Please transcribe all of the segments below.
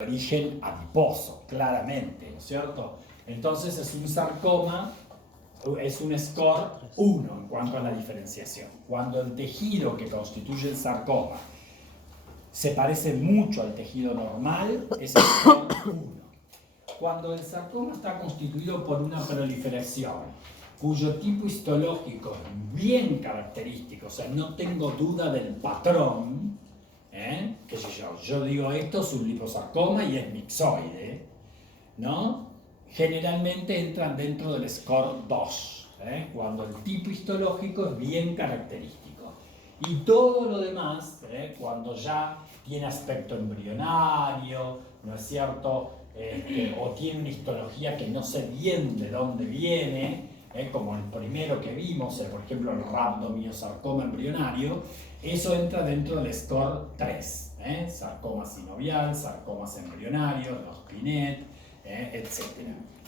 origen adiposo, claramente, ¿no es cierto? Entonces es un sarcoma, es un score 1 en cuanto a la diferenciación. Cuando el tejido que constituye el sarcoma se parece mucho al tejido normal, es score 1. Cuando el sarcoma está constituido por una proliferación cuyo tipo histológico es bien característico, o sea, no tengo duda del patrón, qué sé yo digo esto es un liposarcoma y es mixoide, ¿no? Generalmente entran dentro del score 2, cuando el tipo histológico es bien característico. Y todo lo demás, cuando ya tiene aspecto embrionario, ¿no es cierto? O tiene una histología que no sé bien de dónde viene, como el primero que vimos, por ejemplo el rhabdomyosarcoma embrionario, eso entra dentro del score 3, sarcoma sinovial, sarcomas embrionarios, los Pinet, etc.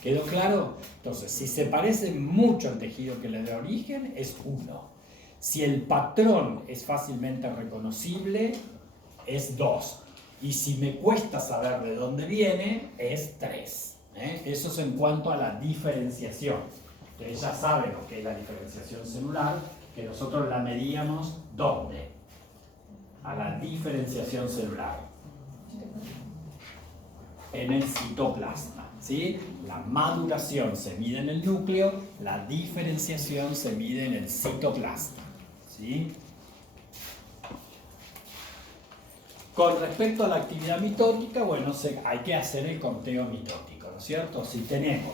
¿Quedó claro? Entonces, si se parece mucho al tejido que le da origen, es 1. Si el patrón es fácilmente reconocible, es 2. Y si me cuesta saber de dónde viene, es 3. Eso es en cuanto a la diferenciación. Ustedes ya saben lo que es la diferenciación celular, que nosotros la medíamos ¿dónde? A la diferenciación celular. En el citoplasma, ¿sí? La maduración se mide en el núcleo, la diferenciación se mide en el citoplasma, ¿sí? Con respecto a la actividad mitótica, bueno, hay que hacer el conteo mitótico, ¿no es cierto? Si tenemos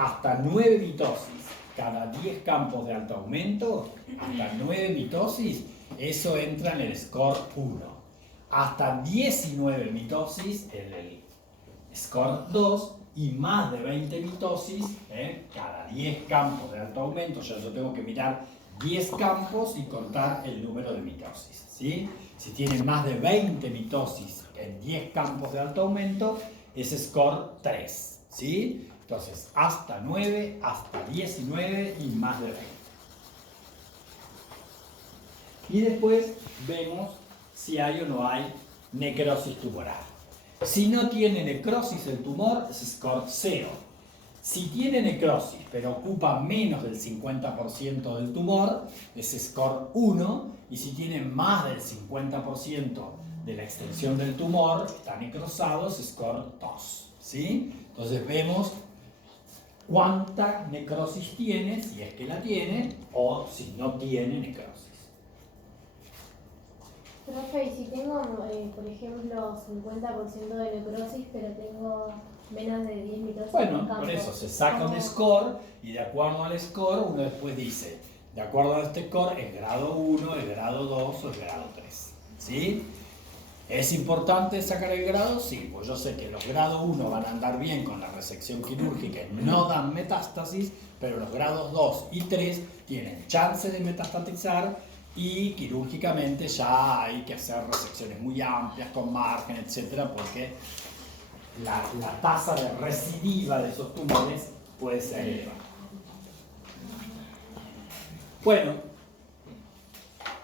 hasta 9 mitosis cada 10 campos de alto aumento, hasta 9 mitosis, eso entra en el score 1. Hasta 19 mitosis en el score 2 y más de 20 mitosis, cada 10 campos de alto aumento, yo tengo que mirar 10 campos y contar el número de mitosis, ¿sí? Si tiene más de 20 mitosis en 10 campos de alto aumento, es score 3, ¿sí? Entonces, hasta 9, hasta 19 y más de 20. Y después vemos si hay o no hay necrosis tumoral. Si no tiene necrosis el tumor, es score 0. Si tiene necrosis, pero ocupa menos del 50% del tumor, es score 1. Y si tiene más del 50% de la extensión del tumor, está necrosado, es score 2. ¿Sí? Entonces vemos cuánta necrosis tiene, si es que la tiene, o si no tiene necrosis. Profe, y si tengo, por ejemplo, 50% de necrosis, pero tengo menos de 10 mitosis. Bueno, por eso se saca un score y de acuerdo al score uno después dice, de acuerdo a este score es grado 1, es grado 2 o es grado 3. ¿Sí? ¿Es importante sacar el grado? Sí, pues yo sé que los grados 1 van a andar bien con la resección quirúrgica y no dan metástasis, pero los grados 2 y 3 tienen chance de metastatizar y quirúrgicamente ya hay que hacer resecciones muy amplias, con margen, etcétera, porque la tasa de recidiva de esos tumores puede ser elevada. Bueno,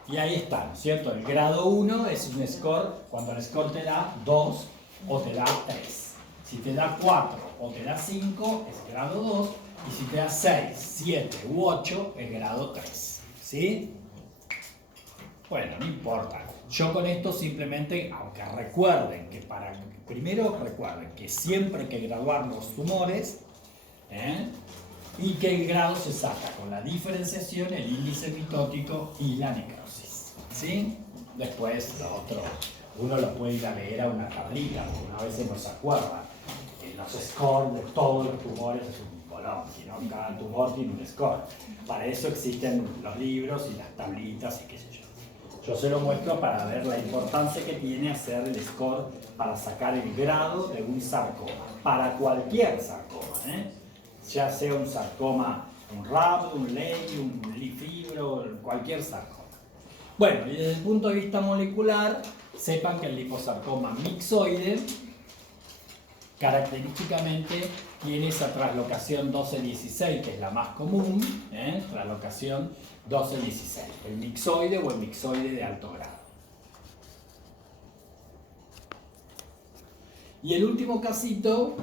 y ahí está, ¿no es cierto? El grado 1 es un score cuando el score te da 2 o te da 3. Si te da 4 o te da 5 es grado 2 y si te da 6, 7 u 8 es grado 3. ¿Sí? Bueno, no importa. Yo con esto simplemente, aunque recuerden que primero recuerden que siempre hay que graduar los tumores, y que el grado se saca con la diferenciación, el índice mitótico y la necrosis. ¿Sí? Después lo otro, uno lo puede ir a leer a una tablita, porque una vez no se acuerda. Los scores de todos los tumores es un colón, ¿no? Cada tumor tiene un score. Para eso existen los libros y las tablitas y qué sé yo. Yo se lo muestro para ver la importancia que tiene hacer el score para sacar el grado de un sarcoma, para cualquier sarcoma, ya sea un sarcoma, un rhabdo, un ley, un fibro, cualquier sarcoma. Bueno, y desde el punto de vista molecular, sepan que el liposarcoma mixoide característicamente tiene esa traslocación 12-16, que es la más común, traslocación 12-16, el mixoide o el mixoide de alto grado. Y el último casito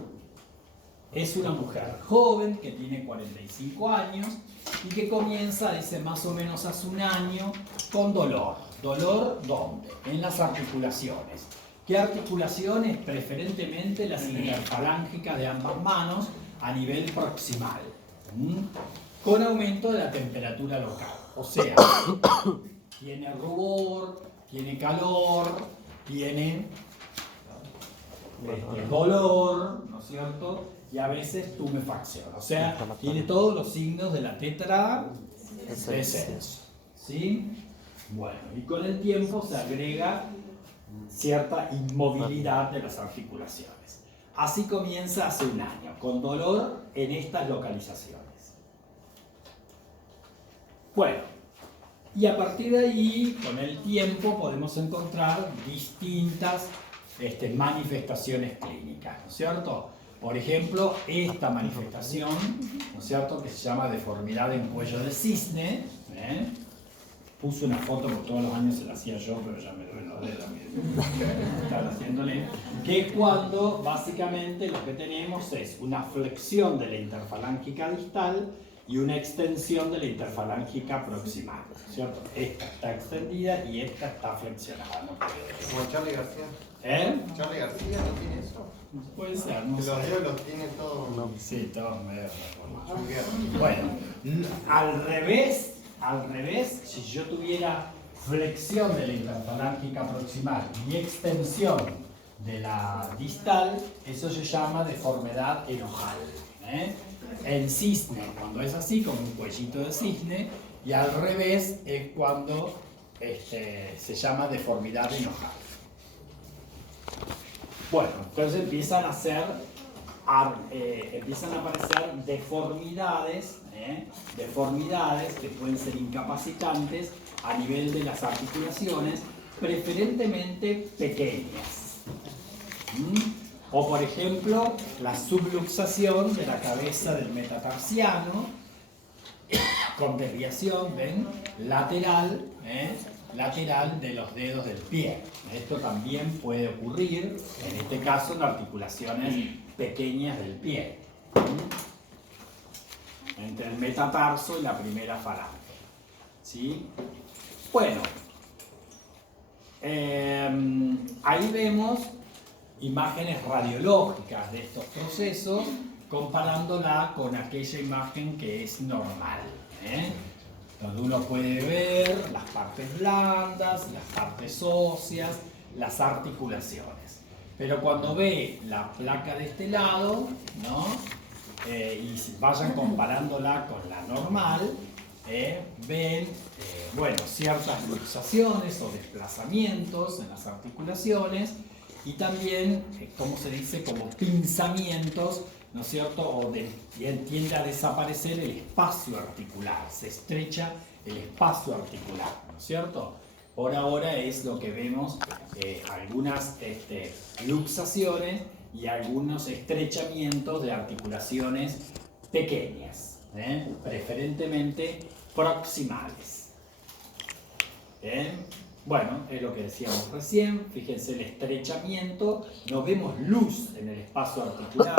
es una mujer joven que tiene 45 años y que comienza, dice, más o menos hace un año, con dolor. ¿Dolor dónde? En las articulaciones. ¿Qué articulaciones? Preferentemente las interfalángicas de ambas manos a nivel proximal, con aumento de la temperatura local. O sea, tiene rubor, tiene calor, tiene dolor, ¿no es cierto? Y a veces tumefacción. O sea, tiene todos los signos de la tetra-descenso. ¿Sí? Bueno, y con el tiempo se agrega cierta inmovilidad de las articulaciones. Así comienza hace un año, con dolor en estas localizaciones. Bueno, y a partir de ahí, con el tiempo, podemos encontrar distintas manifestaciones clínicas, ¿no es cierto? Por ejemplo, esta manifestación, ¿no es cierto?, que se llama deformidad en cuello de cisne. Puse una foto porque todos los años se la hacía yo, pero ya me duele los dedos. Estar haciéndole. Que es cuando básicamente lo que tenemos es una flexión de la interfalángica distal y una extensión de la interfalángica proximal, ¿cierto? Esta está extendida y esta está flexionada. ¿No? Como Charlie García. Charlie García no tiene eso. Puede ser, no sé. Los dedos los tiene todos. No, sí, todos medio. Chungueados. Bueno, al revés, si yo tuviera flexión de la interfalángica proximal y extensión de la distal, eso se llama deformidad enojal. En cisne, cuando es así, como un cuellito de cisne, y al revés es cuando se llama deformidad enojal. Bueno, entonces empiezan a aparecer deformidades, deformidades que pueden ser incapacitantes a nivel de las articulaciones, preferentemente pequeñas. O por ejemplo, la subluxación de la cabeza del metatarsiano, con desviación, ¿ven? Lateral, lateral de los dedos del pie. Esto también puede ocurrir, en este caso, en articulaciones pequeñas del pie, entre el metatarso y la primera falange. ¿Sí? Bueno, ahí vemos imágenes radiológicas de estos procesos, comparándola con aquella imagen que es normal, donde uno puede ver las partes blandas, las partes óseas, las articulaciones. Pero cuando ve la placa de este lado, ¿no? Y vayan comparándola con la normal, ven ciertas luxaciones o desplazamientos en las articulaciones y también, como se dice, como pinzamientos, ¿no es cierto? Tiende a desaparecer el espacio articular, se estrecha el espacio articular, ¿no es cierto? Por ahora es lo que vemos, algunas luxaciones y algunos estrechamientos de articulaciones pequeñas, preferentemente proximales. Bueno, es lo que decíamos recién, fíjense el estrechamiento, no vemos luz en el espacio articular,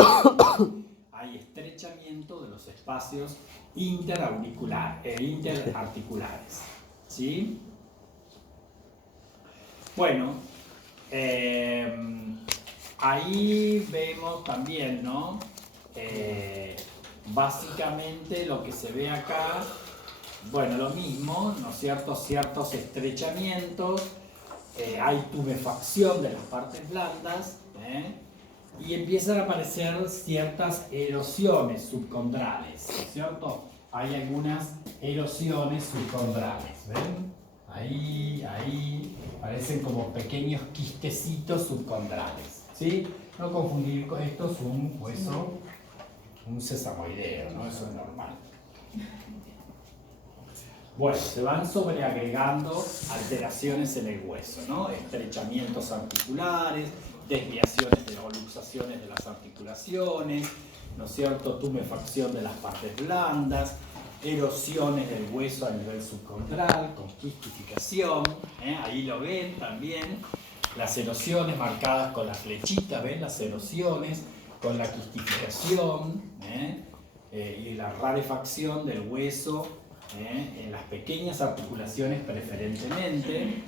hay estrechamiento de los espacios interarticulares, ¿sí? Bueno, ahí vemos también, ¿no? Básicamente lo que se ve acá, bueno, lo mismo, ¿no es cierto? Ciertos estrechamientos, hay tumefacción de las partes blandas, y empiezan a aparecer ciertas erosiones subcondrales, ¿no es cierto? Hay algunas erosiones subcondrales, ¿ven? Ahí, parecen como pequeños quistecitos subcondrales, ¿sí? No confundir con esto, es un hueso, un sesamoideo, ¿no? Eso es normal. Bueno, se van sobreagregando alteraciones en el hueso, ¿no? Estrechamientos articulares, desviaciones o luxaciones de las articulaciones, ¿no es cierto? Tumefacción de las partes blandas, erosiones del hueso a nivel subcontral, con quistificación, ahí lo ven también, Las erosiones marcadas con la flechita, ¿ven? Las erosiones, con la quistificación y la rarefacción del hueso en las pequeñas articulaciones preferentemente.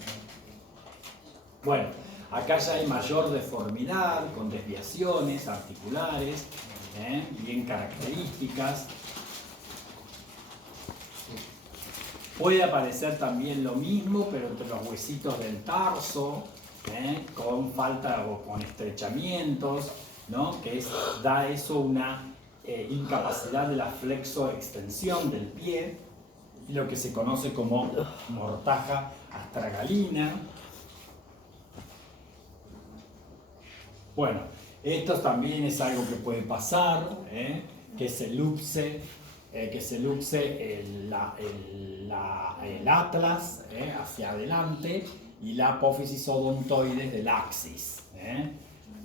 Bueno, acá ya hay mayor deformidad, con desviaciones articulares, bien características. Puede aparecer también lo mismo, pero entre los huesitos del tarso, con falta o con estrechamientos, ¿no? Que da eso una incapacidad de la flexoextensión del pie, lo que se conoce como mortaja astragalina. Bueno, esto también es algo que puede pasar, que se luxe el atlas hacia adelante y la apófisis odontoides del axis,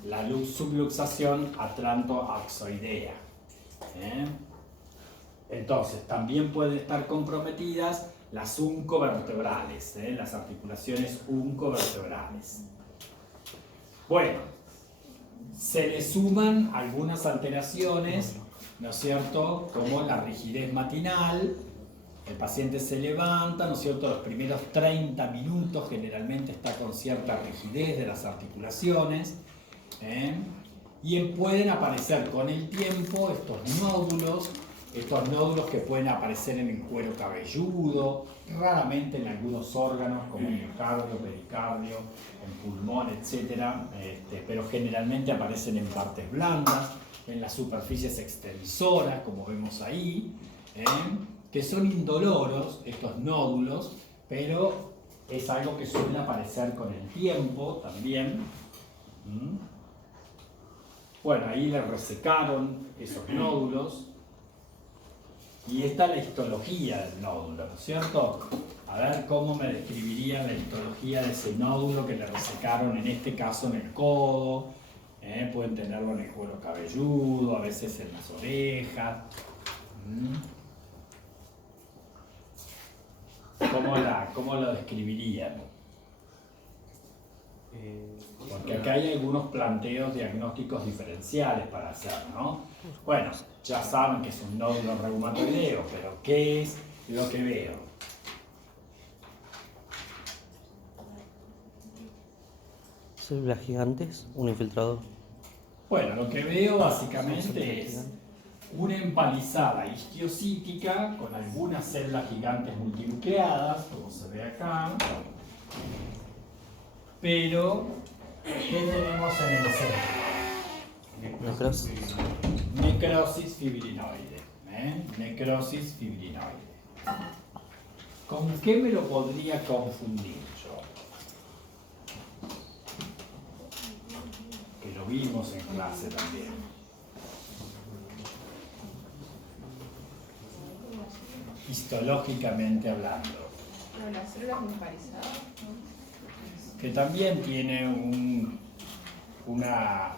la subluxación atlantoaxoidea. Entonces, también pueden estar comprometidas las uncovertebrales, las articulaciones uncovertebrales. Bueno, se le suman algunas alteraciones, ¿no es cierto?, como la rigidez matinal. El paciente se levanta, ¿no es cierto?, los primeros 30 minutos generalmente está con cierta rigidez de las articulaciones, y pueden aparecer con el tiempo estos nódulos que pueden aparecer en el cuero cabelludo, raramente en algunos órganos como el miocardio, pericardio, el pulmón, etc. Pero generalmente aparecen en partes blandas, en las superficies extensoras, como vemos ahí, que son indoloros estos nódulos, pero es algo que suele aparecer con el tiempo también. Bueno, ahí le resecaron esos nódulos. Y esta es la histología del nódulo, ¿no es cierto? A ver cómo me describiría la histología de ese nódulo que le resecaron, en este caso en el codo. Pueden tenerlo en el cuero cabelludo, a veces en las orejas. ¿Cómo lo describirían? Porque acá hay algunos planteos diagnósticos diferenciales para hacer, ¿no? Bueno, ya saben que es un nódulo reumatoideo, pero ¿qué es lo que veo? Células gigantes, un infiltrador. Bueno, lo que veo básicamente es una empalizada histiocítica con algunas células gigantes multinucleadas, como se ve acá. Pero, ¿qué tenemos en el centro? Necrosis. Necrosis fibrinoide. Necrosis fibrinoide. ¿Con qué me lo podría confundir yo? Que lo vimos en clase también. Histológicamente hablando. Las células empalizadas. Que también tiene una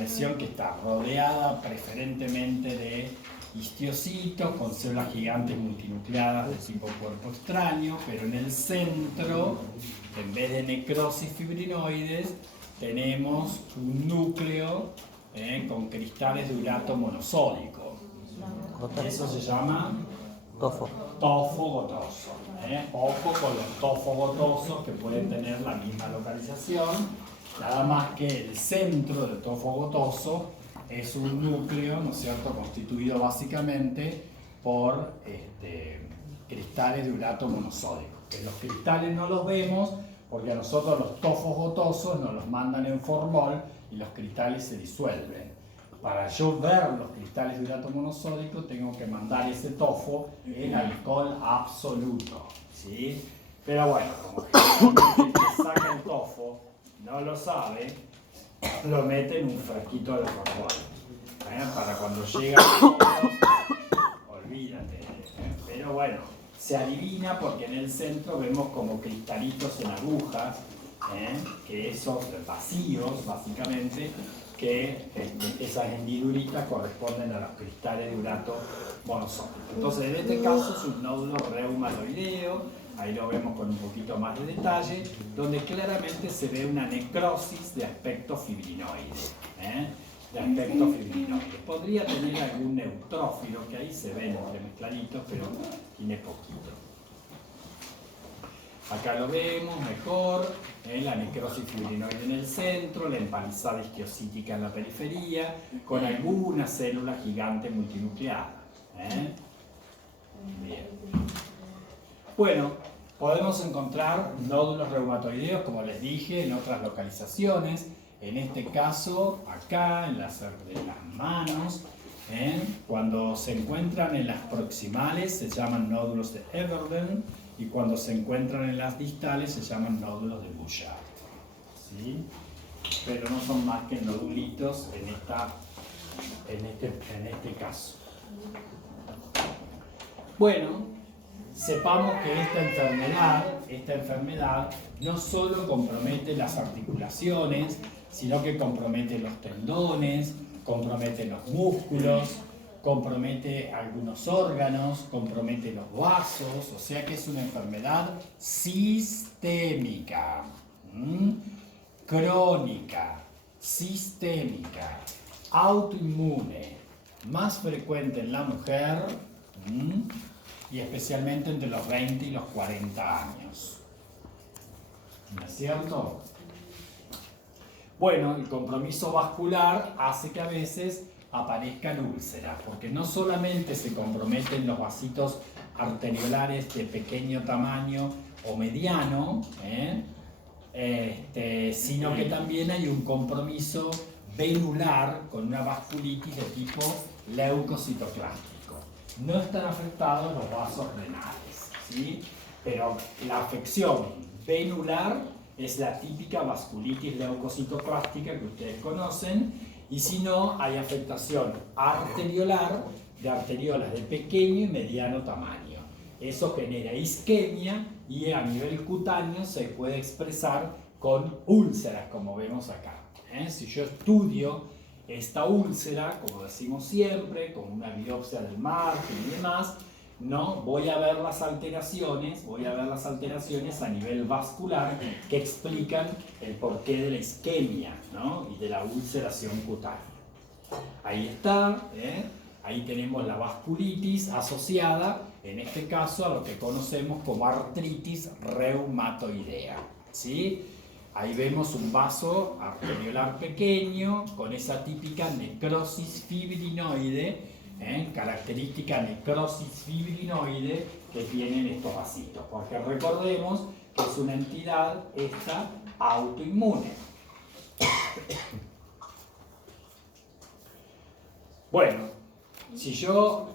lesión que está rodeada preferentemente de histiocitos con células gigantes multinucleadas de tipo cuerpo extraño, pero en el centro, en vez de necrosis fibrinoides, tenemos un núcleo con cristales de urato monosódico. Eso se llama tofo gotoso. Ojo con los tofogotosos que pueden tener la misma localización, nada más que el centro del tofogotoso es un núcleo, ¿no es cierto?, constituido básicamente por cristales de urato monosódico. Que los cristales no los vemos porque a nosotros los tofogotosos nos los mandan en formol y los cristales se disuelven. Para yo ver los cristales de urato monosódico tengo que mandar ese tofo en alcohol absoluto, ¿sí? Pero bueno, como el que saca el tofo no lo sabe, lo mete en un frasquito de formol. Para cuando llega a los ojos, olvídate. Pero bueno, se adivina porque en el centro vemos como cristalitos en agujas, que esos vacíos, básicamente, que esas hendiduritas corresponden a los cristales de urato monosódico. Entonces, en este caso es un nódulo reumatoideo, ahí lo vemos con un poquito más de detalle, donde claramente se ve una necrosis de aspecto fibrinoide. De aspecto fibrinoide. Podría tener algún neutrófilo, que ahí se ven entremezcladitos, pero tiene poquito. Acá lo vemos mejor, la necrosis fibrinoide en el centro, la empalizada isquiosítica en la periferia, con alguna célula gigante multinucleada. Bien. Bueno, podemos encontrar nódulos reumatoideos, como les dije, en otras localizaciones. En este caso, acá, en las manos, cuando se encuentran en las proximales se llaman nódulos de Everden, y cuando se encuentran en las distales se llaman nódulos de Bouchard. ¿Sí? Pero no son más que nodulitos en este caso. Bueno, sepamos que esta enfermedad no solo compromete las articulaciones, sino que compromete los tendones, compromete los músculos, compromete algunos órganos, compromete los vasos, o sea que es una enfermedad sistémica, crónica, sistémica, autoinmune, más frecuente en la mujer y especialmente entre los 20 y los 40 años. ¿No es cierto? Bueno, el compromiso vascular hace que a veces aparezcan úlceras, porque no solamente se comprometen los vasitos arteriolares de pequeño tamaño o mediano, sino que también hay un compromiso venular con una vasculitis de tipo leucocitoclástico. No están afectados los vasos renales, ¿sí? Pero la afección venular es la típica vasculitis leucocitoclástica que ustedes conocen, y si no, hay afectación arteriolar de arteriolas de pequeño y mediano tamaño. Eso genera isquemia y a nivel cutáneo se puede expresar con úlceras, como vemos acá. Si yo estudio esta úlcera, como decimos siempre, con una biopsia del margen y demás, ¿no? voy a ver las alteraciones a nivel vascular que explican el porqué de la isquemia, ¿no? y de la ulceración cutánea. Ahí está, ahí tenemos la vasculitis asociada, en este caso, a lo que conocemos como artritis reumatoidea, ¿sí? Ahí vemos un vaso arteriolar pequeño con esa típica necrosis fibrinoide, característica necrosis fibrinoide que tienen estos vasitos, porque recordemos que es una entidad esta autoinmune. Bueno, si yo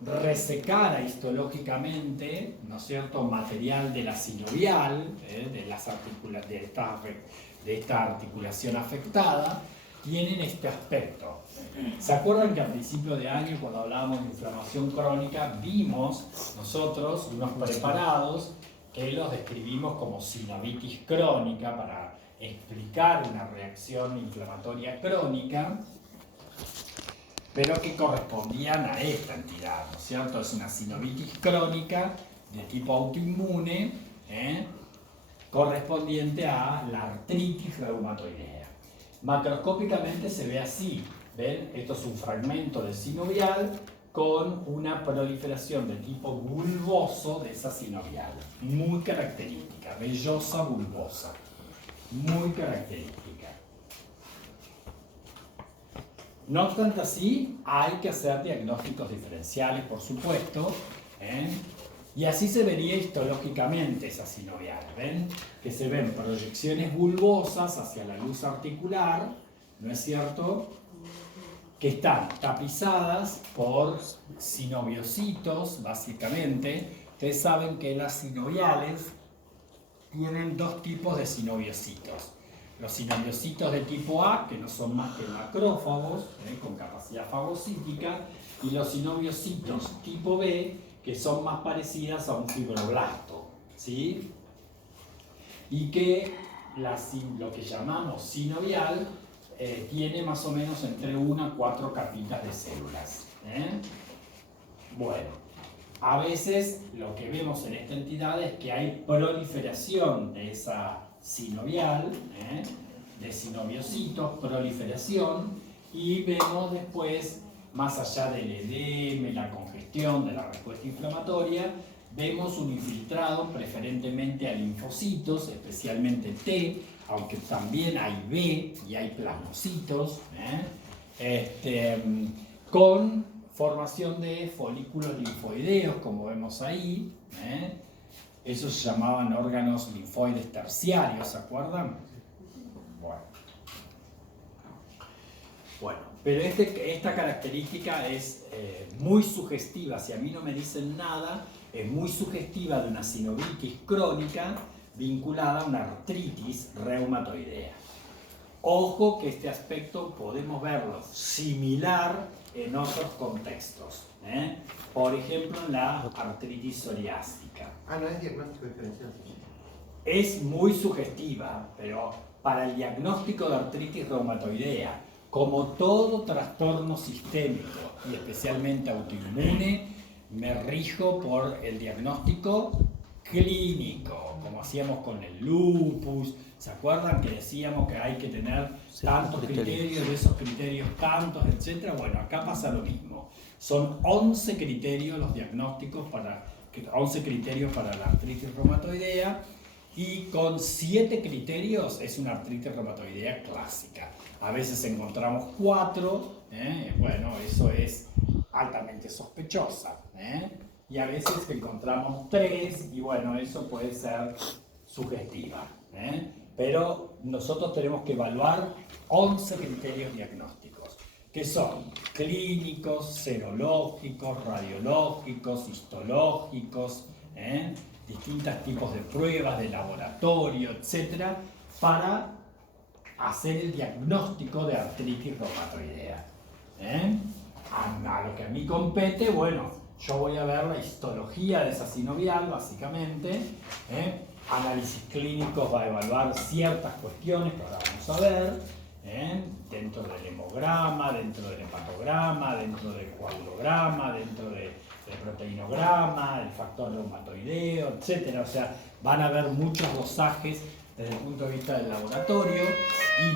resecara histológicamente, ¿no es cierto?, material de la sinovial, de esta articulación afectada, tienen este aspecto. ¿Se acuerdan que a principio de año, cuando hablábamos de inflamación crónica, vimos nosotros unos preparados que los describimos como sinovitis crónica para explicar una reacción inflamatoria crónica, pero que correspondían a esta entidad, ¿no es cierto? Es una sinovitis crónica de tipo autoinmune, correspondiente a la artritis reumatoidea. Macroscópicamente se ve así, ¿ven? Esto es un fragmento de sinovial con una proliferación de tipo bulboso de esa sinovial, muy característica, vellosa bulbosa, muy característica. No obstante así, hay que hacer diagnósticos diferenciales, por supuesto, y así se vería histológicamente esa sinovial, ¿ven? Que se ven proyecciones bulbosas hacia la luz articular, ¿no es cierto?, que están tapizadas por sinoviocitos, básicamente. Ustedes saben que las sinoviales tienen dos tipos de sinoviocitos. Los sinoviocitos de tipo A, que no son más que macrófagos, con capacidad fagocítica, y los sinoviocitos tipo B, que son más parecidas a un fibroblasto, ¿sí? Y que lo que llamamos sinovial tiene más o menos entre 1 a 4 capitas de células. Bueno, a veces lo que vemos en esta entidad es que hay proliferación de esa sinovial, de sinoviocitos, proliferación, y vemos después, más allá del edema, la congestión, de la respuesta inflamatoria, vemos un infiltrado preferentemente a linfocitos, especialmente T, aunque también hay B y hay plasmocitos, con formación de folículos linfoideos, como vemos ahí. Esos se llamaban órganos linfoides terciarios, ¿se acuerdan? Bueno, pero esta característica es muy sugestiva. Si a mí no me dicen nada, es muy sugestiva de una sinovitis crónica vinculada a una artritis reumatoidea. Ojo que este aspecto podemos verlo similar en otros contextos. Por ejemplo, en la artritis psoriástica. No es diagnóstico diferencial. Es muy sugestiva, pero para el diagnóstico de artritis reumatoidea, como todo trastorno sistémico y especialmente autoinmune, me rijo por el diagnóstico clínico, como hacíamos con el lupus. ¿Se acuerdan que decíamos que hay que tener tantos criterios, de esos criterios tantos, etcétera? Bueno, acá pasa lo mismo. Son 11 criterios los diagnósticos 11 criterios para la artritis reumatoidea, y con 7 criterios es una artritis reumatoidea clásica. A veces encontramos 4, bueno, eso es altamente sospechosa, y a veces encontramos 3, y bueno, eso puede ser sugestiva, pero nosotros tenemos que evaluar 11 criterios diagnósticos, que son clínicos, serológicos, radiológicos, histológicos, distintos tipos de pruebas de laboratorio, etcétera, para hacer el diagnóstico de artritis reumatoidea. A lo que a mí compete, bueno, yo voy a ver la histología de esa sinovial, básicamente. Análisis clínicos va a evaluar ciertas cuestiones que ahora vamos a ver, dentro del hemograma, dentro del hepatograma, dentro del coagulograma, dentro del proteinograma, el factor reumatoideo, etc. O sea, van a haber muchos dosajes desde el punto de vista del laboratorio.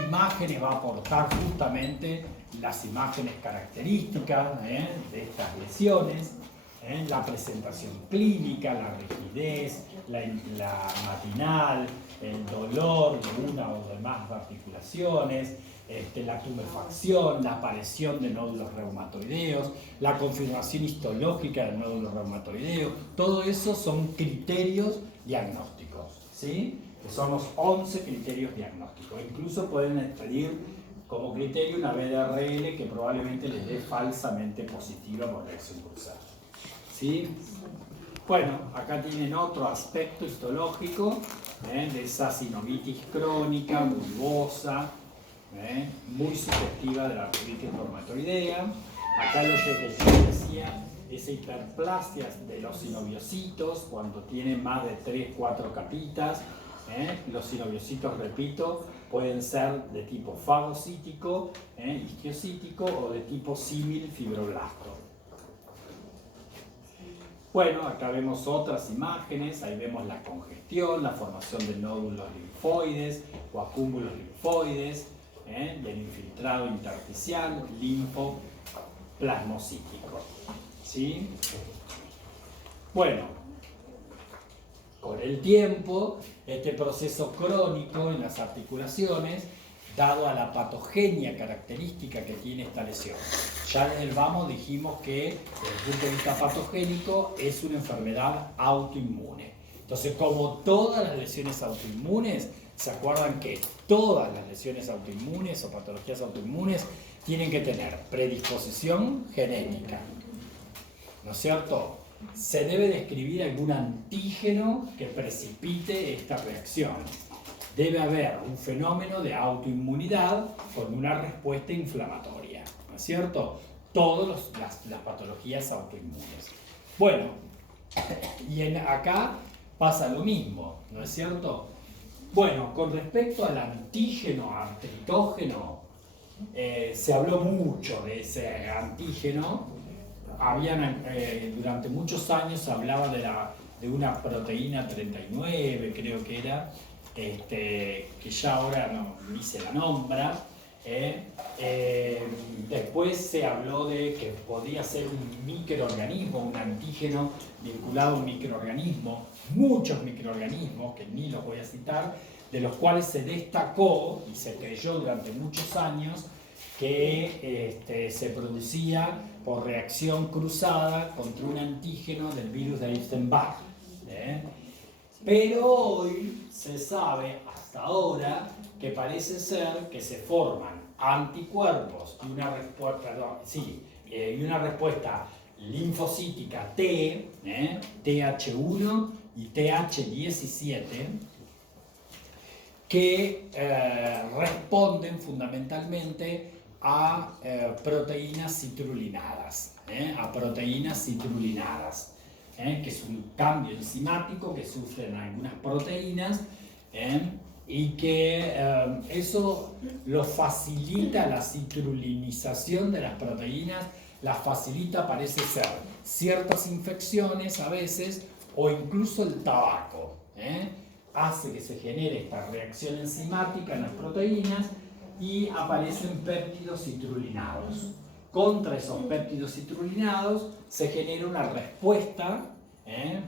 Imágenes va a aportar justamente las imágenes características de estas lesiones, la presentación clínica, la rigidez, la matinal, el dolor de una o de más articulaciones, la tumefacción, la aparición de nódulos reumatoideos, la confirmación histológica del nódulo reumatoideo. Todo eso son criterios diagnósticos, ¿sí? Que son los 11 criterios diagnósticos. Incluso pueden pedir como criterio una BDRL que probablemente les dé falsamente positiva por reacción cruzada. ¿Sí? Bueno, acá tienen otro aspecto histológico de esa sinovitis crónica, bulbosa, muy sugestiva de la artritis reumatoidea. Acá lo que yo decía, esa hiperplasia de los sinoviocitos, cuando tienen más de 3-4 capitas. Los sinoviocitos, repito, pueden ser de tipo fagocítico, histiocítico o de tipo símil fibroblasto. Bueno, acá vemos otras imágenes, ahí vemos la congestión, la formación de nódulos linfoides o acúmulos linfoides, del infiltrado intersticial, linfoplasmocítico. ¿Sí? Bueno, con el tiempo, este proceso crónico en las articulaciones, dado a la patogenia característica que tiene esta lesión. Ya desde el vamos dijimos que, desde el punto de vista patogénico, es una enfermedad autoinmune. Entonces, como todas las lesiones autoinmunes, ¿se acuerdan que todas las lesiones autoinmunes o patologías autoinmunes tienen que tener predisposición genética? ¿No es cierto? Se debe describir algún antígeno que precipite esta reacción. Debe haber un fenómeno de autoinmunidad con una respuesta inflamatoria, ¿no es cierto? Todas las patologías autoinmunes. Bueno, y acá pasa lo mismo, ¿no es cierto? Bueno, con respecto al antígeno artritógeno, se habló mucho de ese antígeno, durante muchos años se hablaba de una proteína 39, creo que era, que ya ahora ni se la nombra. Después se habló de que podía ser un microorganismo, un antígeno vinculado a un microorganismo, muchos microorganismos, que ni los voy a citar, de los cuales se destacó y se creyó durante muchos años que se producía por reacción cruzada contra un antígeno del virus de Epstein-Barr. Pero hoy se sabe, hasta ahora, que parece ser que se forman anticuerpos y una respuesta linfocítica T, TH1 y TH17, que responden fundamentalmente a proteínas citrulinadas, que es un cambio enzimático que sufren algunas proteínas, y que eso lo facilita, la citrulinización de las proteínas, las facilita, parece ser, ciertas infecciones a veces, o incluso el tabaco. Hace que se genere esta reacción enzimática en las proteínas y aparecen péptidos citrulinados. Contra esos péptidos citrulinados se genera una respuesta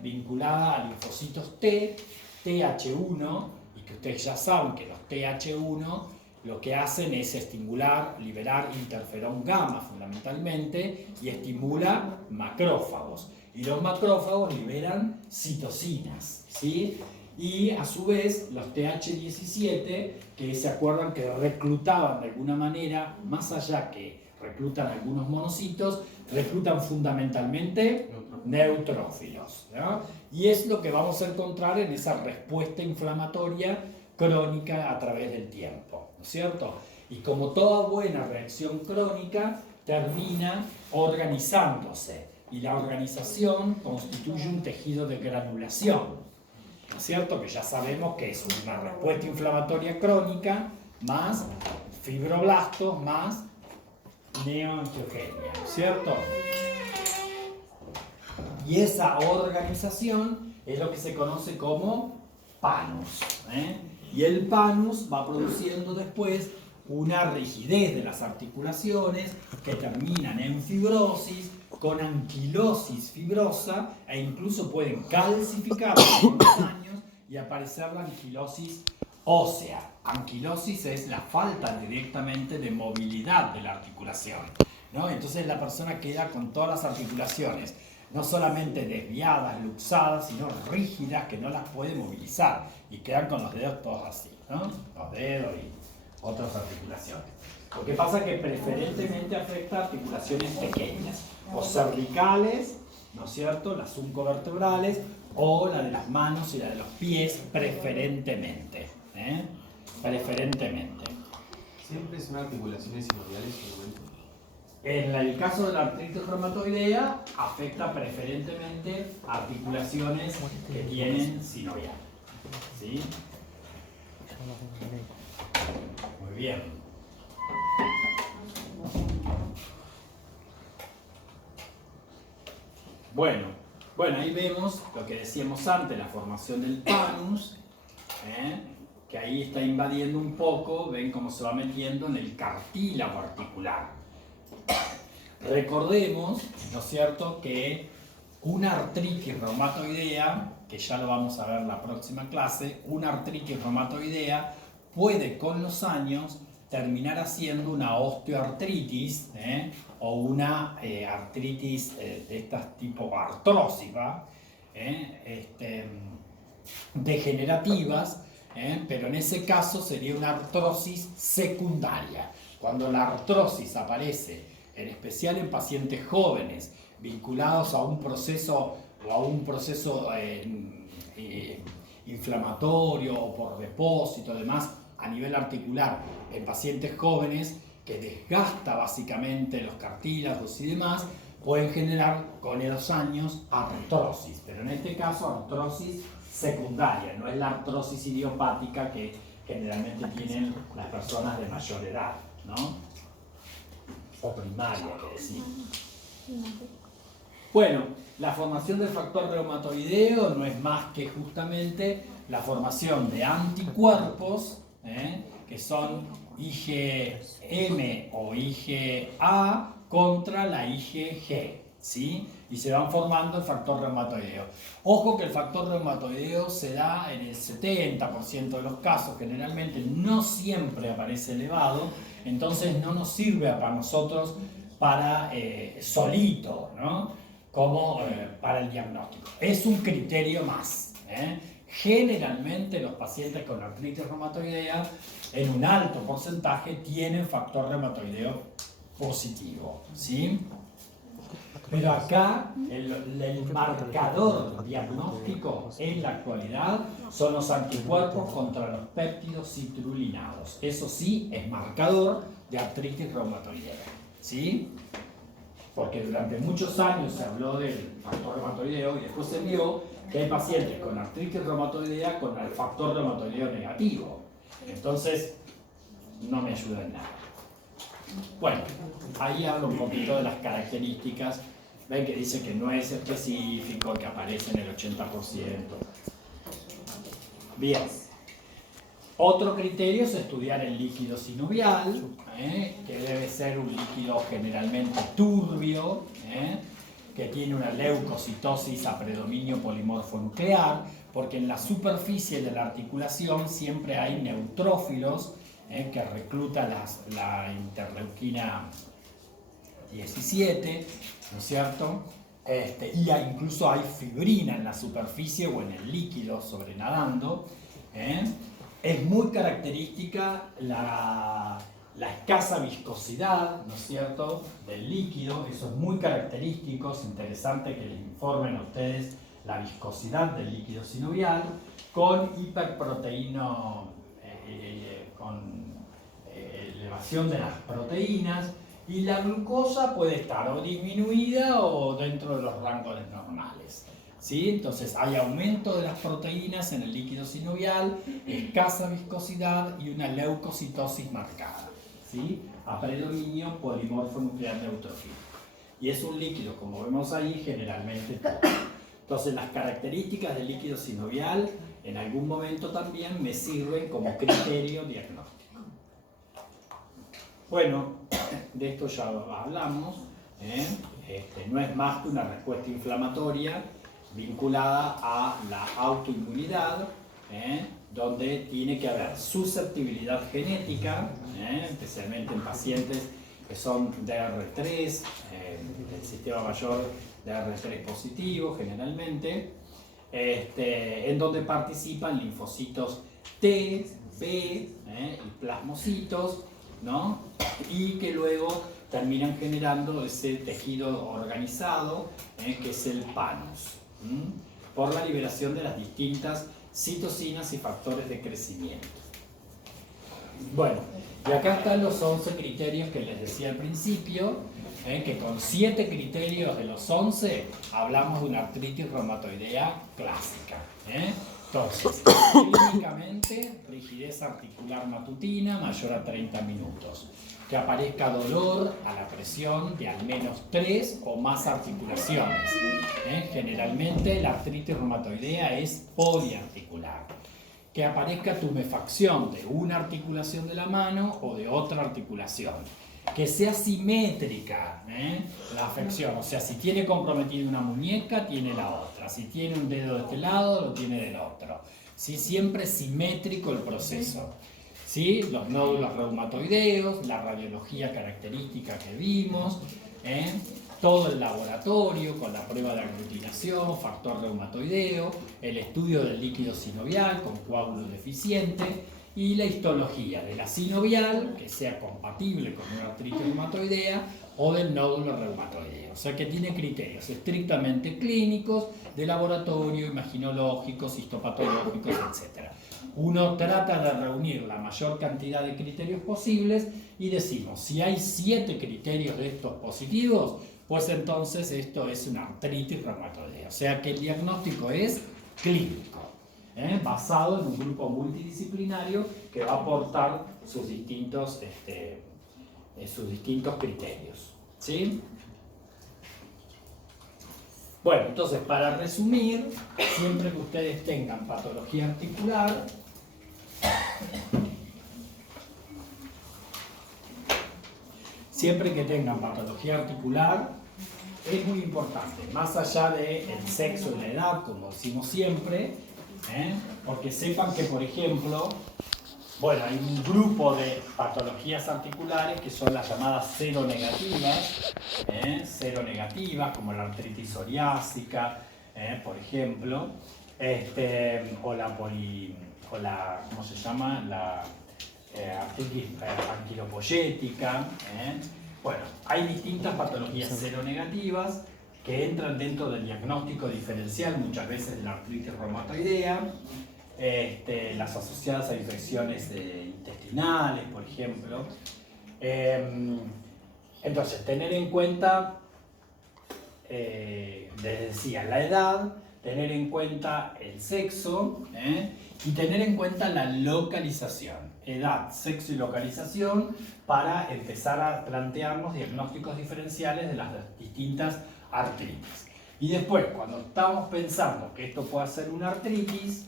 vinculada a linfocitos T, TH1, y que ustedes ya saben que los TH1 lo que hacen es estimular, liberar interferón gamma fundamentalmente, y estimula macrófagos. Y los macrófagos liberan citocinas, ¿sí? Y a su vez los TH17, que se acuerdan que reclutaban de alguna manera, más allá que reclutan algunos monocitos, reclutan fundamentalmente neutrófilos, ¿no? Y es lo que vamos a encontrar en esa respuesta inflamatoria crónica a través del tiempo, ¿no es cierto? Y como toda buena reacción crónica, termina organizándose, y la organización constituye un tejido de granulación, ¿no es cierto? Que ya sabemos que es una respuesta inflamatoria crónica más fibroblastos más neoangiogenia, ¿no es cierto? Y esa organización es lo que se conoce como panus, y el panus va produciendo después una rigidez de las articulaciones que terminan en fibrosis, con anquilosis fibrosa, e incluso pueden calcificar con los años y aparecer la anquilosis ósea. Anquilosis es la falta directamente de movilidad de la articulación, ¿no? Entonces la persona queda con todas las articulaciones no solamente desviadas, luxadas, sino rígidas, que no las puede movilizar, y quedan con los dedos todos así, ¿no? Los dedos y otras articulaciones. Lo que pasa es que preferentemente afecta a articulaciones pequeñas, o cervicales, ¿no es cierto?, las subvertebrales, o la de las manos y la de los pies, preferentemente. Preferentemente. ¿Siempre son articulaciones sinoviales solamente? En el caso de la artritis reumatoidea, afecta preferentemente articulaciones que tienen sinovial. ¿Sí? Muy bien. Bueno, ahí vemos lo que decíamos antes, la formación del panus, que ahí está invadiendo un poco, ven cómo se va metiendo en el cartílago articular. Recordemos, ¿no es cierto?, que una artritis reumatoidea, que ya lo vamos a ver en la próxima clase, una artritis reumatoidea puede con los años terminar haciendo una osteoartritis, o una artritis de estas tipo artrosis, degenerativas, pero en ese caso sería una artrosis secundaria. Cuando la artrosis aparece, en especial en pacientes jóvenes, vinculados a un proceso inflamatorio o por depósito, además a nivel articular, en pacientes jóvenes, que desgasta básicamente los cartílagos y demás, pueden generar con los años artrosis, pero en este caso artrosis secundaria, no es la artrosis idiopática que generalmente tienen las personas de mayor edad, ¿no? O primaria, que decimos. Bueno, la formación del factor reumatoideo no es más que justamente la formación de anticuerpos, que son IgM o IgA contra la IgG, ¿sí? Y se van formando el factor reumatoideo. Ojo que el factor reumatoideo se da en el 70% de los casos, generalmente no siempre aparece elevado, entonces no nos sirve para nosotros para solito, ¿no? Como para el diagnóstico. Es un criterio más. Generalmente los pacientes con artritis reumatoidea en un alto porcentaje tienen factor reumatoideo positivo, ¿sí? Pero acá el marcador diagnóstico en la actualidad son los anticuerpos contra los péptidos citrulinados. Eso sí es marcador de artritis reumatoidea, ¿sí? Porque durante muchos años se habló del factor reumatoideo y después se vio que hay pacientes con artritis reumatoidea con el factor reumatoideo negativo. Entonces, no me ayuda en nada. Bueno, ahí hablo un poquito de las características. Ven que dice que no es específico, que aparece en el 80%. Bien. Otro criterio es estudiar el líquido sinovial, que debe ser un líquido generalmente turbio, que tiene una leucocitosis a predominio polimorfo nuclear, porque en la superficie de la articulación siempre hay neutrófilos que reclutan la interleuquina 17, ¿no es cierto? Y incluso hay fibrina en la superficie o en el líquido sobrenadando. Es muy característica la escasa viscosidad, ¿no es cierto?, del líquido. Eso es muy característico. Es interesante que les informen a ustedes la viscosidad del líquido sinovial con hiperproteíno, con elevación de las proteínas, y la glucosa puede estar o disminuida o dentro de los rangos normales, ¿sí? Entonces hay aumento de las proteínas en el líquido sinovial, escasa viscosidad y una leucocitosis marcada, ¿sí? A predominio polimorfo nuclear neutrofílico. Y es un líquido, como vemos ahí, generalmente turbio. Entonces las características del líquido sinovial en algún momento también me sirven como criterio diagnóstico. Bueno, de esto ya hablamos. No es más que una respuesta inflamatoria vinculada a la autoinmunidad, donde tiene que haber susceptibilidad genética, especialmente en pacientes que son DR3, del sistema mayor DR3 positivo generalmente, en donde participan linfocitos T, B y plasmocitos, ¿no? Y que luego terminan generando ese tejido organizado, que es el panus, por la liberación de las distintas citocinas y factores de crecimiento. Bueno, y acá están los 11 criterios que les decía al principio, que con 7 criterios de los 11 hablamos de una artritis reumatoidea clásica. Entonces, clínicamente, rigidez articular matutina mayor a 30 minutos. Que aparezca dolor a la presión de al menos 3 o más articulaciones. Generalmente la artritis reumatoidea es poliarticular. Que aparezca tumefacción de una articulación de la mano o de otra articulación. Que sea simétrica la afección, o sea, si tiene comprometida una muñeca, tiene la otra. Si tiene un dedo de este lado, lo tiene del otro. ¿Sí? Siempre simétrico el proceso. ¿Sí? Los nódulos reumatoideos, la radiología característica que vimos, todo el laboratorio con la prueba de aglutinación, factor reumatoideo, el estudio del líquido sinovial con coágulo deficiente y la histología de la sinovial, que sea compatible con una artritis reumatoidea, o del nódulo reumatoideo. O sea que tiene criterios estrictamente clínicos, de laboratorio, imaginológicos, histopatológicos, etc. Uno trata de reunir la mayor cantidad de criterios posibles y decimos, si hay 7 criterios de estos positivos, pues entonces esto es una artritis reumatoidea. O sea que el diagnóstico es clínico, basado en un grupo multidisciplinario que va a aportar sus distintos criterios. ¿Sí? Bueno, entonces, para resumir, siempre que ustedes tengan patología articular, es muy importante, más allá del sexo y la edad, como decimos siempre, porque sepan que, por ejemplo, bueno, hay un grupo de patologías articulares que son las llamadas seronegativas, como la artritis psoriásica, por ejemplo, o la ¿cómo se llama? La artritis anquilopoyética. Bueno, hay distintas patologías seronegativas que entran dentro del diagnóstico diferencial, muchas veces de la artritis reumatoidea, las asociadas a infecciones intestinales, por ejemplo. Entonces, tener en cuenta, les decía, la edad, tener en cuenta el sexo, y tener en cuenta la localización. Edad, sexo y localización para empezar a plantearnos diagnósticos diferenciales de las distintas artritis. Y después, cuando estamos pensando que esto puede ser una artritis,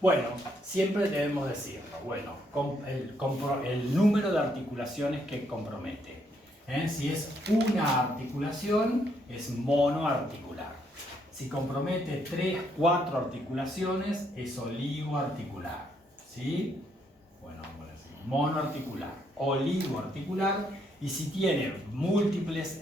bueno, siempre debemos decirlo, bueno, el número de articulaciones que compromete. Si es una articulación, es monoarticular. Si compromete 3, 4 articulaciones, es oligoarticular. ¿Sí? Bueno, vamos a decir monoarticular, oligoarticular, y si tiene múltiples,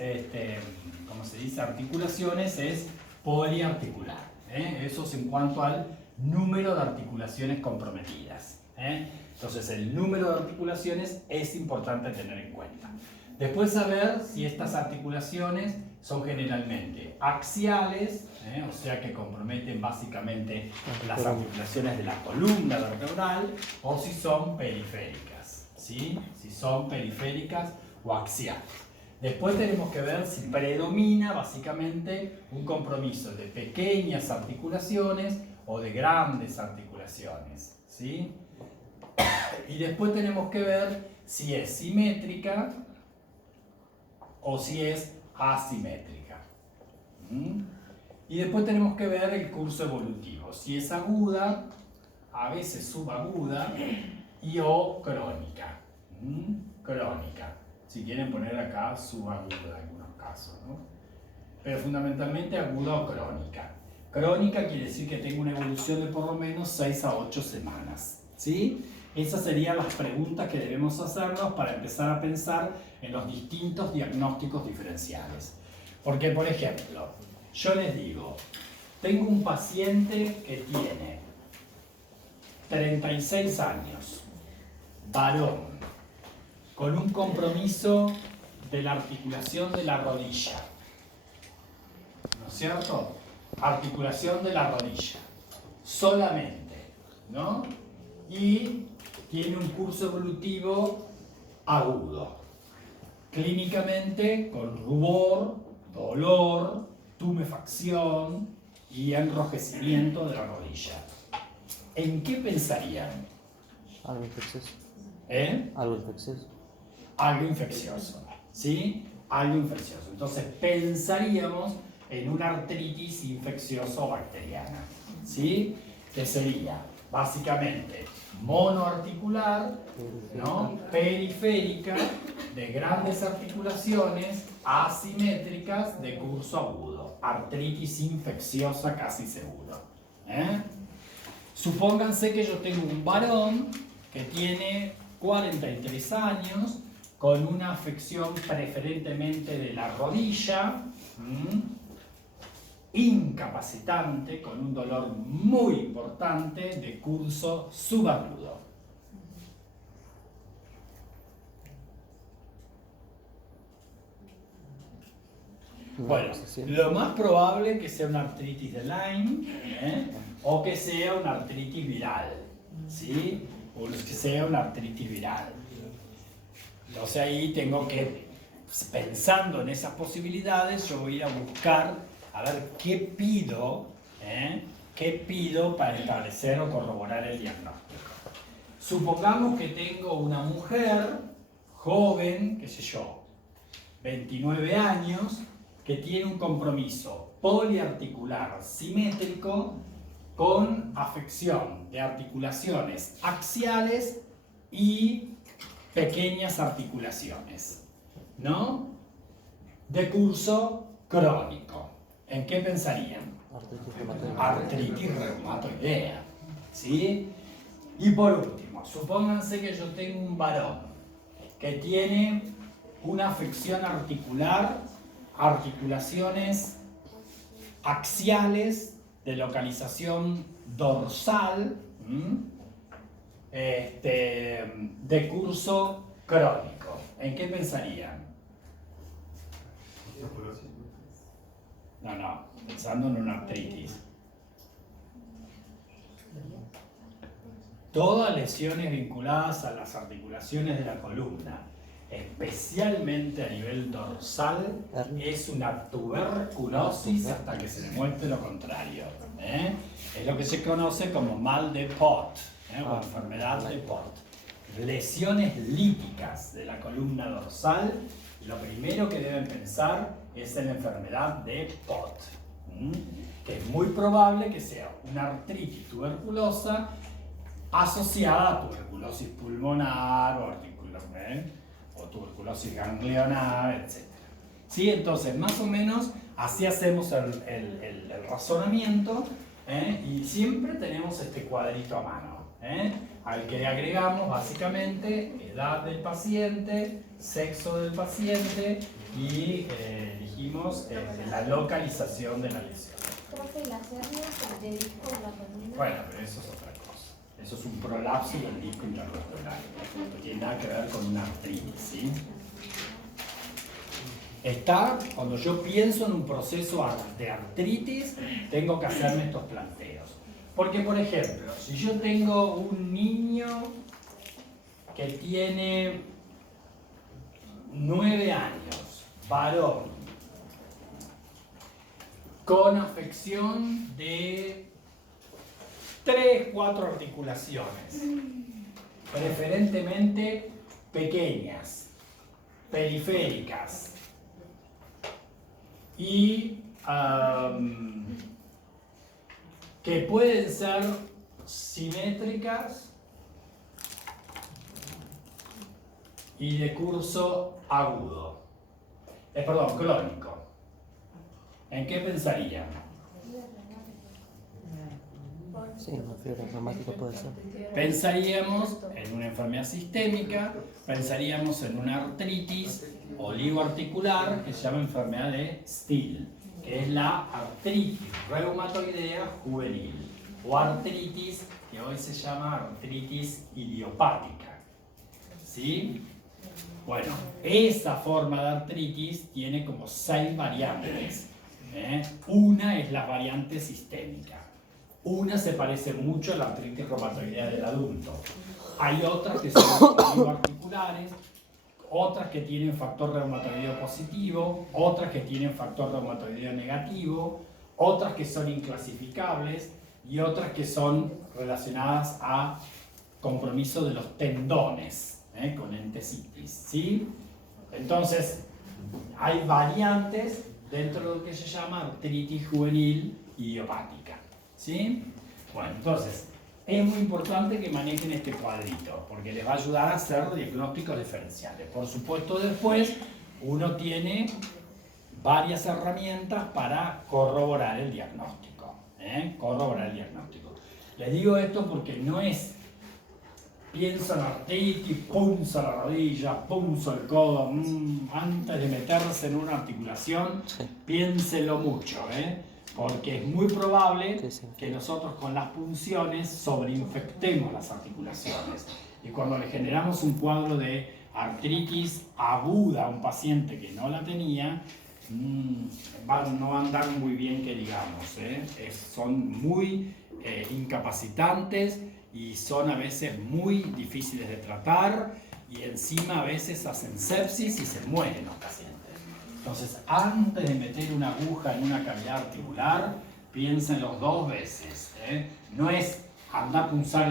¿cómo se dice?, articulaciones, es poliarticular. Eso es en cuanto al número de articulaciones comprometidas. Entonces, el número de articulaciones es importante tener en cuenta. Después, saber si estas articulaciones son generalmente axiales, o sea que comprometen básicamente las articulaciones de la columna vertebral, o si son periféricas, ¿sí? Si son periféricas o axiales. Después tenemos que ver si predomina básicamente un compromiso de pequeñas articulaciones o de grandes articulaciones, ¿sí? Y después tenemos que ver si es simétrica o si es asimétrica. Y después tenemos que ver el curso evolutivo, si es aguda, a veces subaguda o crónica. Crónica. Si quieren poner acá subaguda en algunos casos, ¿no? Pero fundamentalmente aguda o crónica. Crónica quiere decir que tengo una evolución de por lo menos 6 a 8 semanas. ¿Sí? Esas serían las preguntas que debemos hacernos para empezar a pensar en los distintos diagnósticos diferenciales. Porque, por ejemplo, yo les digo, tengo un paciente que tiene 36 años, varón, con un compromiso de la articulación de la rodilla. ¿No es cierto? Articulación de la rodilla. Solamente, ¿no? Y tiene un curso evolutivo agudo. Clínicamente con rubor, dolor, tumefacción y enrojecimiento de la rodilla. ¿En qué pensarían? Algo infeccioso. Algo infeccioso. Algo infeccioso, ¿sí? Algo infeccioso. Entonces pensaríamos en una artritis infecciosa o bacteriana, ¿sí? Que sería básicamente monoarticular, ¿no? Periférica, de grandes articulaciones, asimétricas, de curso agudo. Artritis infecciosa casi seguro. Supónganse que yo tengo un varón que tiene 43 años, con una afección preferentemente de la rodilla, incapacitante, con un dolor muy importante de curso subagudo. Bueno, lo más probable es que sea una artritis de Lyme, o que sea una artritis viral, ¿sí? O que sea una artritis viral. Entonces ahí tengo que, pensando en esas posibilidades, yo voy a ir a buscar, a ver qué pido para establecer o corroborar el diagnóstico. Supongamos que tengo una mujer joven, qué sé yo, 29 años, que tiene un compromiso poliarticular simétrico con afección de articulaciones axiales y pequeñas articulaciones, ¿no? De curso crónico. ¿En qué pensarían? Artritis reumatoidea, ¿sí? Y por último, supónganse que yo tengo un varón que tiene una afección articular, articulaciones axiales de localización dorsal, de curso crónico. ¿En qué pensarían? No, pensando en una artritis. Todas lesiones vinculadas a las articulaciones de la columna, especialmente a nivel dorsal, es una tuberculosis hasta que se demuestre lo contrario. Es lo que se conoce como mal de Pott, o enfermedad de Pott. Lesiones líticas de la columna dorsal, lo primero que deben pensar es en la enfermedad de Pott, que es muy probable que sea una artritis tuberculosa asociada a tuberculosis pulmonar o tuberculosis ganglionar, etc. ¿Sí? Entonces, más o menos, así hacemos el razonamiento, y siempre tenemos este cuadrito a mano, al que le agregamos básicamente edad del paciente, sexo del paciente y elegimos la localización de la lesión. ¿Profe, las hernias de disco en la columna? Bueno, pero eso es otra cosa. Eso es un prolapso del disco intervertebral. No tiene nada que ver con una artritis, ¿sí? Cuando yo pienso en un proceso de artritis, tengo que hacerme estos planteos. Porque, por ejemplo, si yo tengo un niño que tiene 9 años, varón, con afección de 3, 4 articulaciones, preferentemente pequeñas, periféricas y que pueden ser simétricas y de curso agudo, crónico. ¿En qué pensarían? Sí, una fiebre reumática puede ser. Pensaríamos en una enfermedad sistémica, pensaríamos en una artritis oligoarticular que se llama enfermedad de Still, que es la artritis reumatoidea juvenil, o artritis que hoy se llama artritis idiopática. ¿Sí? Bueno, esa forma de artritis tiene como 6 variantes. Una es la variante sistémica. Una se parece mucho a la artritis reumatoidea del adulto. Hay otras que son oligoarticulares, otras que tienen factor reumatoideo positivo, otras que tienen factor reumatoideo negativo, otras que son inclasificables y otras que son relacionadas a compromiso de los tendones, con entesitis, ¿sí? Entonces, hay variantes dentro de lo que se llama artritis juvenil idiopática, ¿sí? Bueno, entonces, es muy importante que manejen este cuadrito, porque les va a ayudar a hacer diagnósticos diferenciales. Por supuesto, después, uno tiene varias herramientas para corroborar el diagnóstico, corroborar el diagnóstico. Les digo esto porque no es pienso en artritis, punzo la rodilla, punzo el codo, antes de meterse en una articulación, piénselo mucho, porque es muy probable que nosotros con las punciones sobreinfectemos las articulaciones. Y cuando le generamos un cuadro de artritis aguda a un paciente que no la tenía, no va a andar muy bien, que digamos, son muy incapacitantes y son a veces muy difíciles de tratar, y encima a veces hacen sepsis y se mueren los pacientes. Entonces, antes de meter una aguja en una cavidad articular, piénsenlo 2 veces. No es andar a punzar